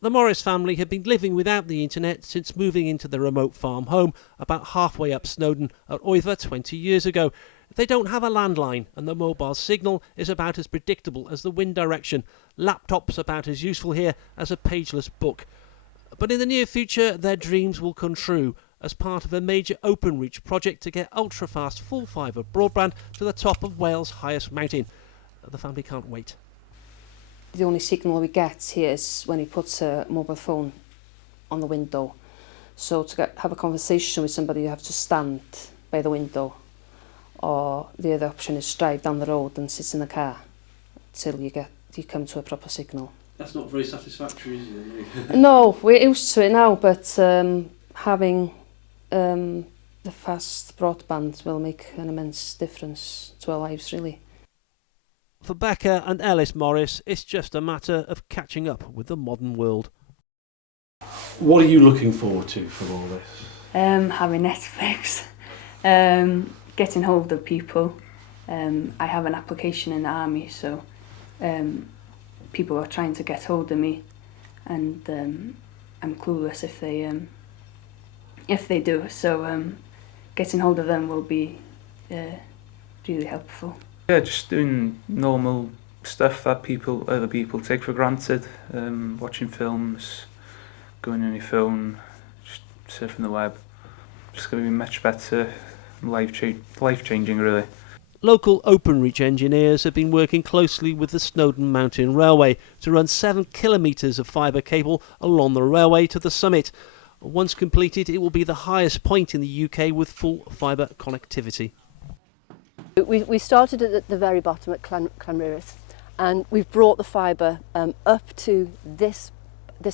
The Morris family have been living without the internet since moving into the remote farm home about halfway up Snowdon at Wyddfa 20 years ago. They don't have a landline and the mobile signal is about as predictable as the wind direction. Laptops about as useful here as a pageless book. But in the near future their dreams will come true as part of a major open-reach project to get ultra-fast full fibre broadband to the top of Wales' highest mountain. The family can't wait. The only signal we get here is when he puts a mobile phone on the window. So to have a conversation with somebody, you have to stand by the window, or the other option is drive down the road and sit in the car till you come to a proper signal. That's not very satisfactory, is it? No, we're used to it now, but having the fast broadband will make an immense difference to our lives, really. For Becca and Ellis Morris, it's just a matter of catching up with the modern world. What are you looking forward to from all this? Having Netflix, getting hold of people. I have an application in the army, so people are trying to get hold of me, and I'm clueless if they do. So getting hold of them will be really helpful. Yeah, just doing normal stuff that other people take for granted. Watching films, going on your phone, just surfing the web. Just going to be much better, life-changing really. Local open-reach engineers have been working closely with the Snowdon Mountain Railway to run 7 kilometres of fibre cable along the railway to the summit. Once completed, it will be the highest point in the UK with full fibre connectivity. We started at the very bottom at Llanrhys, and we've brought the fibre up to this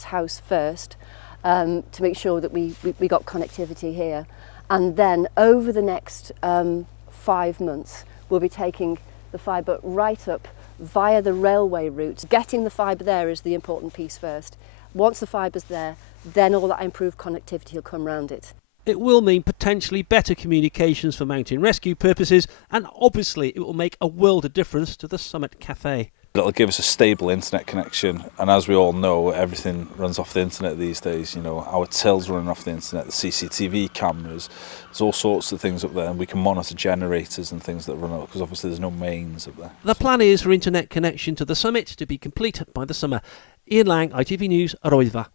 house first to make sure that we got connectivity here, and then over the next 5 months we'll be taking the fibre right up via the railway route. Getting the fibre there is the important piece first. Once the fibre's there, then all that improved connectivity will come round it. It will mean potentially better communications for mountain rescue purposes, and obviously it will make a world of difference to the Summit Cafe. It'll give us a stable internet connection, and as we all know, everything runs off the internet these days. You know, our tills running off the internet, the CCTV cameras, there's all sorts of things up there, and we can monitor generators and things that run up, because obviously there's no mains up there. The plan is for internet connection to the summit to be complete by the summer. Ian Lang, ITV News, Wyddfa.